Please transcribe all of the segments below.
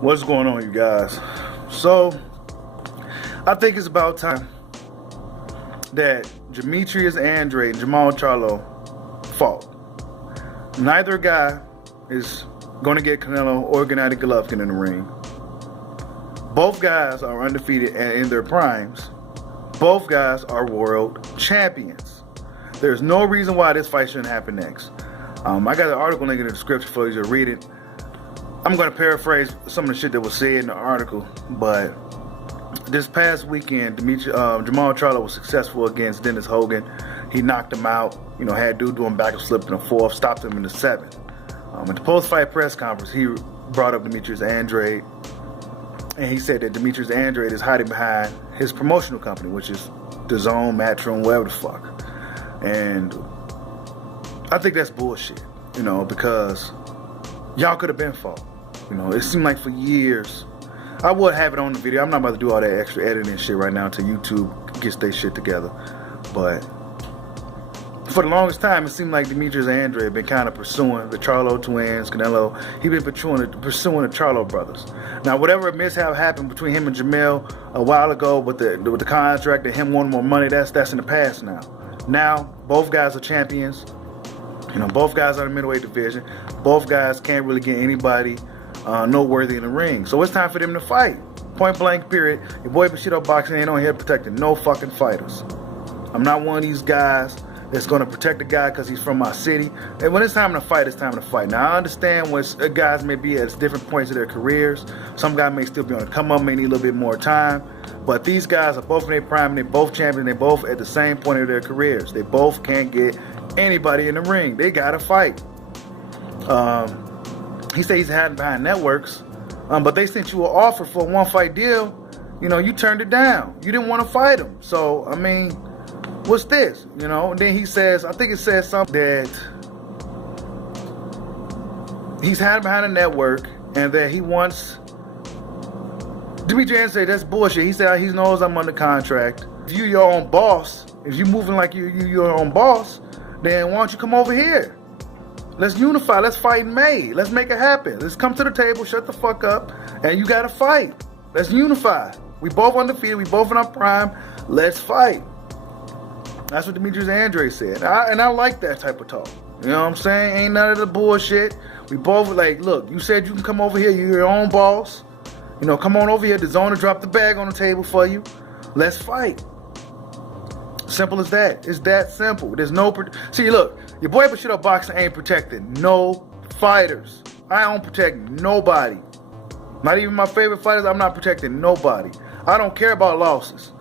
What's going on, you guys? So, I think it's about time that Demetrius Andrade and Jermall Charlo fought. Neither guy is going to get Canelo or Golovkin in the ring. Both guys are undefeated and in their primes. Both guys are world champions. There's no reason why this fight shouldn't happen next. I got an article link in the description for you to read it. I'm going to paraphrase some of the shit that was said in the article, but this past weekend, Jermall Charlo was successful against Dennis Hogan. He knocked him out, had dude doing back and slip in the fourth, stopped him in the seventh. At the post-fight press conference, he brought up Demetrius Andrade, and he said that Demetrius Andrade is hiding behind his promotional company, which is DAZN, Matchroom, whatever the fuck. And I think that's bullshit, because y'all could have been fought. It seemed like for years. I would have it on the video. I'm not about to do all that extra editing shit right now until YouTube gets their shit together. But for the longest time, it seemed like Demetrius Andrade had been kind of pursuing the Charlo twins, Canelo. He'd been pursuing the Charlo brothers. Now, whatever mishap happened between him and Jermall a while ago with the contract and him wanting more money, that's in the past now. Now, both guys are champions. Both guys are in the middleweight division. Both guys can't really get anybody noteworthy in the ring. So it's time for them to fight. Point blank, period. Your boy Bushido Boxing ain't on here protecting no fucking fighters. I'm not one of these guys that's going to protect a guy because he's from my city. And when it's time to fight, it's time to fight. Now, I understand when guys may be at different points of their careers. Some guys may still be on the come up, may need a little bit more time. But these guys are both in their prime, they're both champions, they're both at the same point of their careers. They both can't get anybody in the ring. They got to fight. He said he's hiding behind networks, but they sent you an offer for a one-fight deal. You turned it down. You didn't want to fight him. So, what's this? And then he says, I think it says something that he's hiding behind a network and that he wants... Demetrius said that's bullshit. He said he knows I'm under contract. If you're your own boss, if you're moving like you're your own boss, then why don't you come over here? Let's unify. Let's fight in May. Let's make it happen. Let's come to the table, shut the fuck up, and you got to fight. Let's unify. We both undefeated. We both in our prime. Let's fight. That's what Demetrius Andrade said. And I like that type of talk. You know what I'm saying? Ain't none of the bullshit. We both like, look, you said you can come over here. You're your own boss. Come on over here. DAZN to drop the bag on the table for you. Let's fight. Simple as that. It's that simple. There's no... See, look, your boy Bushido Boxing ain't protecting no fighters. I don't protect nobody. Not even my favorite fighters. I'm not protecting nobody. I don't care about losses.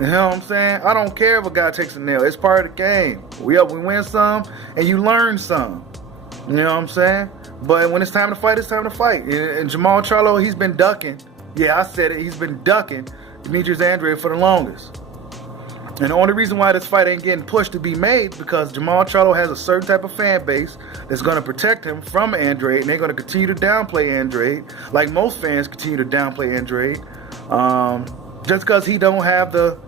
You know what I'm saying? I don't care if a guy takes a nail. It's part of the game. We win some, and you learn some. You know what I'm saying? But when it's time to fight, it's time to fight. And Jermall Charlo, he's been ducking. Yeah, I said it. He's been ducking Demetrius Andrade for the longest. And the only reason why this fight ain't getting pushed to be made because Jermall Charlo has a certain type of fan base that's going to protect him from Andrade, and they're going to continue to downplay Andrade, like most fans continue to downplay Andrade, just because he don't have the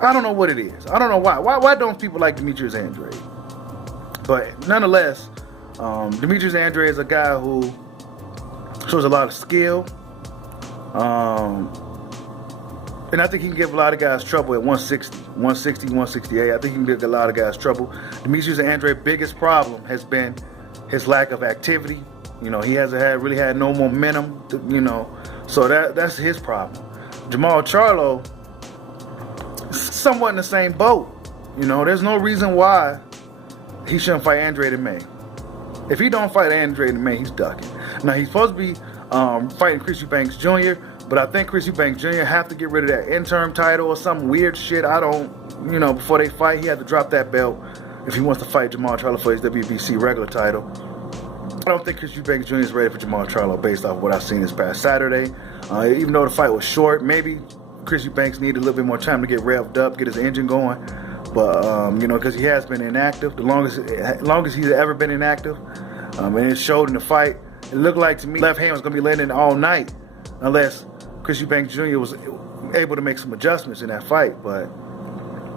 I don't know what it is. I don't know why. Why don't people like Demetrius Andrade? But nonetheless, Demetrius Andrade is a guy who shows a lot of skill. And I think he can give a lot of guys trouble at 160, 168. I think he can give a lot of guys trouble. Demetrius Andrade's biggest problem has been his lack of activity. He hasn't really had no momentum, so that's his problem. Jermall Charlo, somewhat in the same boat. There's no reason why he shouldn't fight Andrade in May. If he don't fight Andrade in May, he's ducking. Now, he's supposed to be fighting Chris Eubanks Jr., but I think Chris Eubanks Jr. have to get rid of that interim title or some weird shit. I don't, before they fight, he had to drop that belt if he wants to fight Jermall Charlo for his WBC regular title. I don't think Chris Eubanks Jr. is ready for Jermall Charlo based off what I've seen this past Saturday. Even though the fight was short, maybe Chris Eubanks needed a little bit more time to get revved up, get his engine going. But, because he has been inactive, the longest he's ever been inactive. And it showed in the fight. It looked like to me left hand was going to be landing all night unless Chris Eubanks Jr. was able to make some adjustments in that fight, but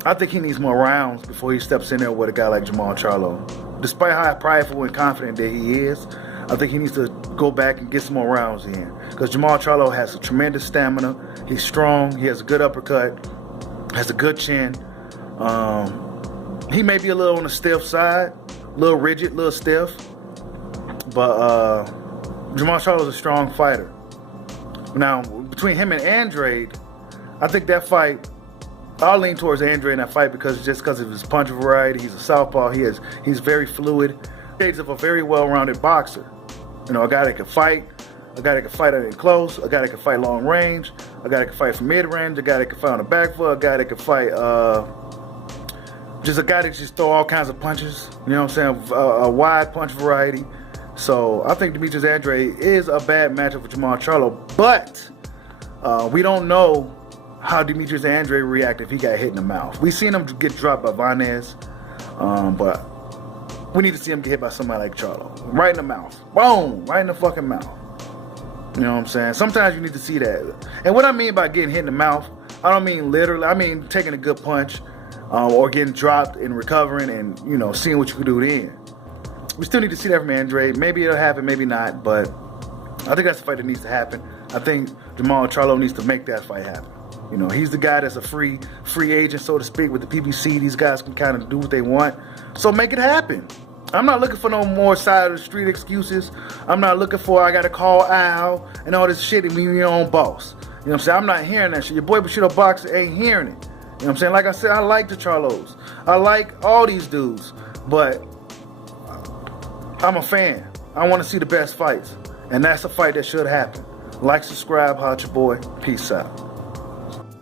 I think he needs more rounds before he steps in there with a guy like Jermall Charlo. Despite how prideful and confident that he is, I think he needs to go back and get some more rounds in. Because Jermall Charlo has a tremendous stamina. He's strong. He has a good uppercut. Has a good chin. He may be a little on the stiff side. A little rigid, a little stiff. But Jermall Charlo is a strong fighter. Now, between him and Andrade, I think that fight, I'll lean towards Andrade in that fight because of his punch variety. He's a southpaw. He's very fluid. He's of a very well-rounded boxer. You know, a guy that can fight, a guy that can fight in close, a guy that can fight long range, a guy that can fight from mid-range, a guy that can fight on the back foot, a guy that can fight, just a guy that just throw all kinds of punches. You know what I'm saying? A wide punch variety. So I think Demetrius Andrade is a bad matchup for Jermall Charlo, but we don't know how Demetrius Andrade react if he got hit in the mouth. We seen him get dropped by Vanez, but we need to see him get hit by somebody like Charlo. Right in the mouth. Boom! Right in the fucking mouth. You know what I'm saying? Sometimes you need to see that. And what I mean by getting hit in the mouth, I don't mean literally. I mean taking a good punch or getting dropped and recovering and, you know, seeing what you can do then. We still need to see that from Andrade. Maybe it'll happen, maybe not, but I think that's the fight that needs to happen. I think Jermall Charlo needs to make that fight happen. You know, he's the guy that's a free agent, so to speak, with the PBC. These guys can kind of do what they want. So make it happen. I'm not looking for no more side of the street excuses. I'm not looking for I got to call Al and all this shit and be your own boss. You know what I'm saying? I'm not hearing that shit. Your boy Bushido Boxer ain't hearing it. You know what I'm saying? Like I said, I like the Charlos. I like all these dudes. But I'm a fan. I want to see the best fights. And that's a fight that should happen. Like, subscribe, holla at your boy. Peace out.